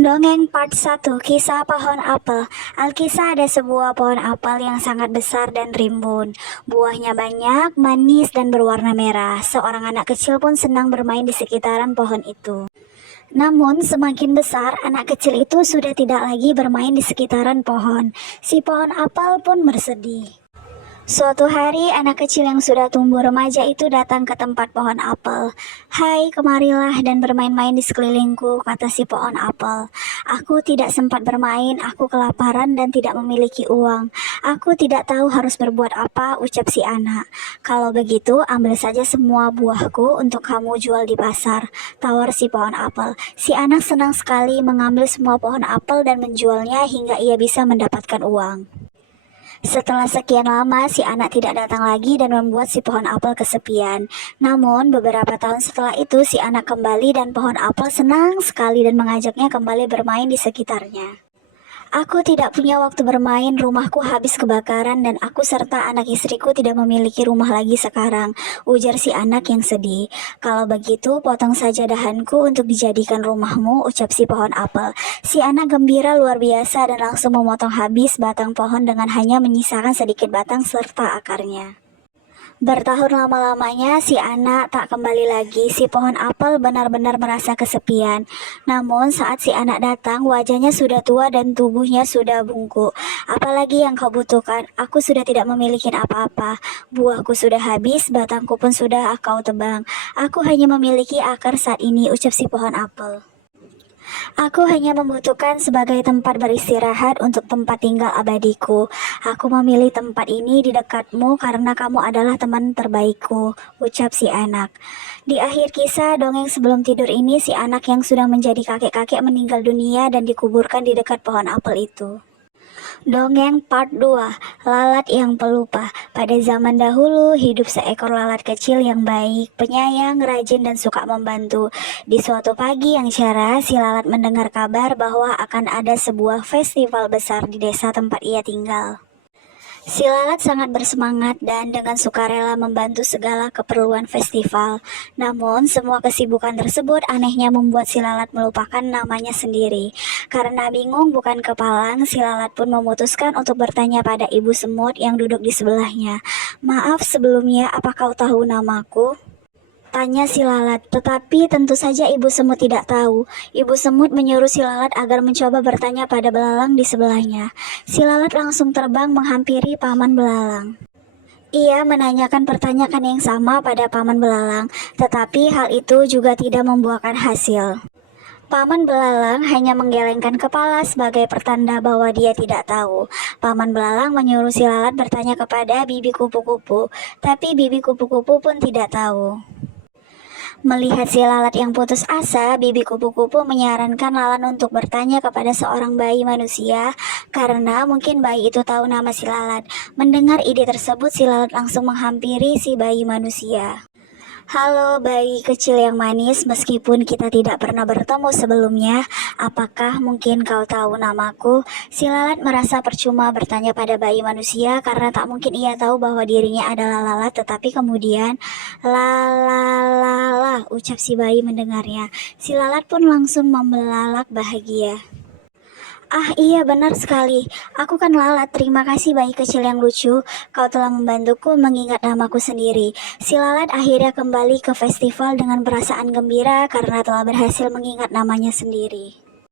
Dongeng Part 1, Kisah Pohon Apel. Alkisah ada sebuah pohon apel yang sangat besar dan rimbun. Buahnya banyak, manis dan berwarna merah. Seorang anak kecil pun senang bermain di sekitaran pohon itu. Namun semakin besar, anak kecil itu sudah tidak lagi bermain di sekitaran pohon. Si pohon apel pun bersedih. Suatu hari, anak kecil yang sudah tumbuh remaja itu datang ke tempat pohon apel. "Hai, kemarilah dan bermain-main di sekelilingku," kata si pohon apel. "Aku tidak sempat bermain, aku kelaparan dan tidak memiliki uang. Aku tidak tahu harus berbuat apa," ucap si anak. "Kalau begitu, ambil saja semua buahku untuk kamu jual di pasar," tawar si pohon apel. Si anak senang sekali mengambil semua pohon apel dan menjualnya hingga ia bisa mendapatkan uang. Setelah sekian lama, si anak tidak datang lagi dan membuat si pohon apel kesepian. Namun, beberapa tahun setelah itu, si anak kembali dan pohon apel senang sekali dan mengajaknya kembali bermain di sekitarnya. "Aku tidak punya waktu bermain, rumahku habis kebakaran dan aku serta anak istriku tidak memiliki rumah lagi sekarang," ujar si anak yang sedih. "Kalau begitu, potong saja dahanku untuk dijadikan rumahmu," ucap si pohon apel. Si anak gembira luar biasa dan langsung memotong habis batang pohon dengan hanya menyisakan sedikit batang serta akarnya. Bertahun lama-lamanya si anak tak kembali lagi. Si pohon apel benar-benar merasa kesepian. Namun saat si anak datang, wajahnya sudah tua dan tubuhnya sudah bungkuk. "Apalagi yang kau butuhkan? Aku sudah tidak memiliki apa-apa. Buahku sudah habis, batangku pun sudah kau tebang. Aku hanya memiliki akar saat ini," ucap si pohon apel. "Aku hanya membutuhkan sebagai tempat beristirahat untuk tempat tinggal abadiku. Aku memilih tempat ini di dekatmu karena kamu adalah teman terbaikku," ucap si anak. Di akhir kisah dongeng sebelum tidur ini, si anak yang sudah menjadi kakek-kakek meninggal dunia dan dikuburkan di dekat pohon apel itu. Dongeng Part 2, Lalat yang Pelupa. Pada zaman dahulu, hidup seekor lalat kecil yang baik, penyayang, rajin, dan suka membantu. Di suatu pagi yang cerah, si lalat mendengar kabar bahwa akan ada sebuah festival besar di desa tempat ia tinggal. Si lalat sangat bersemangat dan dengan sukarela membantu segala keperluan festival. Namun, semua kesibukan tersebut anehnya membuat si lalat melupakan namanya sendiri. Karena bingung bukan kepalang, si lalat pun memutuskan untuk bertanya pada ibu semut yang duduk di sebelahnya. "Maaf sebelumnya, apa kau tahu namaku?" tanya si lalat, tetapi tentu saja ibu semut tidak tahu. Ibu semut menyuruh si lalat agar mencoba bertanya pada belalang di sebelahnya. Si lalat langsung terbang menghampiri paman belalang. Ia menanyakan pertanyaan yang sama pada paman belalang, tetapi hal itu juga tidak membuahkan hasil. Paman belalang hanya menggelengkan kepala sebagai pertanda bahwa dia tidak tahu. Paman belalang menyuruh si lalat bertanya kepada bibi kupu-kupu, tapi bibi kupu-kupu pun tidak tahu. Melihat si lalat yang putus asa, bibi kupu-kupu menyarankan lalat untuk bertanya kepada seorang bayi manusia karena mungkin bayi itu tahu nama si lalat. Mendengar ide tersebut, si lalat langsung menghampiri si bayi manusia. "Halo bayi kecil yang manis, meskipun kita tidak pernah bertemu sebelumnya, apakah mungkin kau tahu namaku?" Si lalat merasa percuma bertanya pada bayi manusia karena tak mungkin ia tahu bahwa dirinya adalah lalat, tetapi kemudian, "La la la la," ucap si bayi mendengarnya. Si lalat pun langsung membelalak bahagia. "Ah iya benar sekali, aku kan lalat, terima kasih bayi kecil yang lucu, kau telah membantuku mengingat namaku sendiri." Si lalat akhirnya kembali ke festival dengan perasaan gembira karena telah berhasil mengingat namanya sendiri.